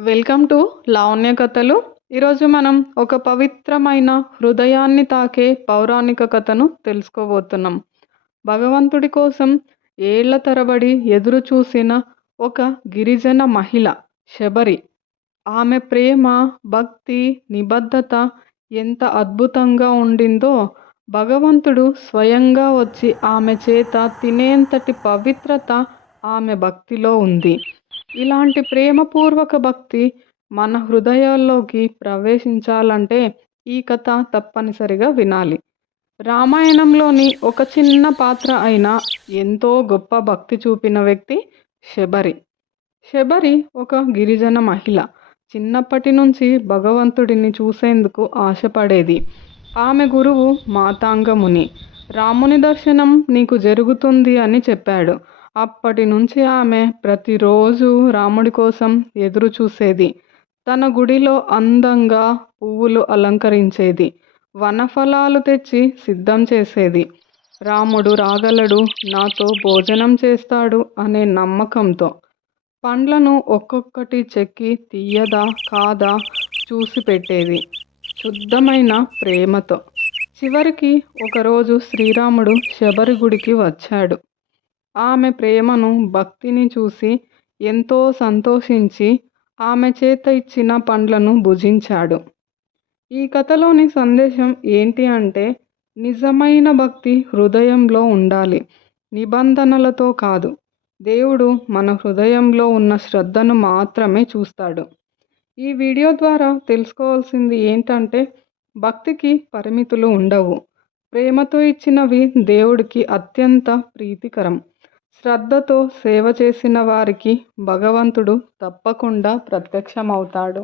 Welcome to Lavanya కథలు. ఈరోజు మనం ఒక పవిత్రమైన హృదయాన్ని తాకే పౌరాణిక కథను తెలుసుకోబోతున్నాం. భగవంతుడి కోసం ఏళ్ళ తరబడి ఎదురు చూసిన ఒక గిరిజన మహిళ శబరి. ఆమె ప్రేమ భక్తి నిబద్ధత ఎంత అద్భుతంగా ఉండిందో భగవంతుడు స్వయంగా వచ్చి ఆమె చేత తినేంతటి పవిత్రత ఆమె భక్తిలో ఉంది. ఇలాంటి ప్రేమపూర్వక భక్తి మన హృదయాల్లోకి ప్రవేశించాలంటే ఈ కథ తప్పనిసరిగా వినాలి. రామాయణంలోని ఒక చిన్న పాత్ర అయిన ఎంతో గొప్ప భక్తి చూపిన వ్యక్తి శబరి. శబరి ఒక గిరిజన మహిళ. చిన్నప్పటి నుంచి భగవంతుడిని చూసేందుకు ఆశపడేది. ఆమె గురువు మాతాంగముని. రాముని దర్శనం నీకు జరుగుతుంది అని చెప్పాడు. అప్పటి నుంచి ఆమె ప్రతిరోజు రాముడి కోసం ఎదురు చూసేది. తన గుడిలో అందంగా పువ్వులు అలంకరించేది. వనఫలాలు తెచ్చి సిద్ధం చేసేది. రాముడు రాగలడు నాతో భోజనం చేస్తాడు అనే నమ్మకంతో. పండ్లను ఒక్కొక్కటి చెక్కి తీయదా కాదా చూసి పెట్టేది. శుద్ధమైన ప్రేమతో. చివరికి ఒకరోజు శ్రీరాముడు శబరి గుడికి వచ్చాడు. ఆమె ప్రేమను భక్తిని చూసి ఎంతో సంతోషించి ఆమె చేత ఇచ్చిన పండ్లను భుజించాడు. ఈ కథలోని సందేశం ఏంటి అంటే నిజమైన భక్తి హృదయంలో ఉండాలి. నిబంధనలతో కాదు. దేవుడు మన హృదయంలో ఉన్న శ్రద్ధను మాత్రమే చూస్తాడు. ఈ వీడియో ద్వారా తెలుసుకోవాల్సింది ఏంటంటే భక్తికి పరిమితులు ఉండవు. ప్రేమతో ఇచ్చినవి దేవుడికి అత్యంత ప్రీతికరం. శ్రద్ధతో సేవ చేసిన వారికి భగవంతుడు తప్పకుండా ప్రత్యక్షమవుతాడు.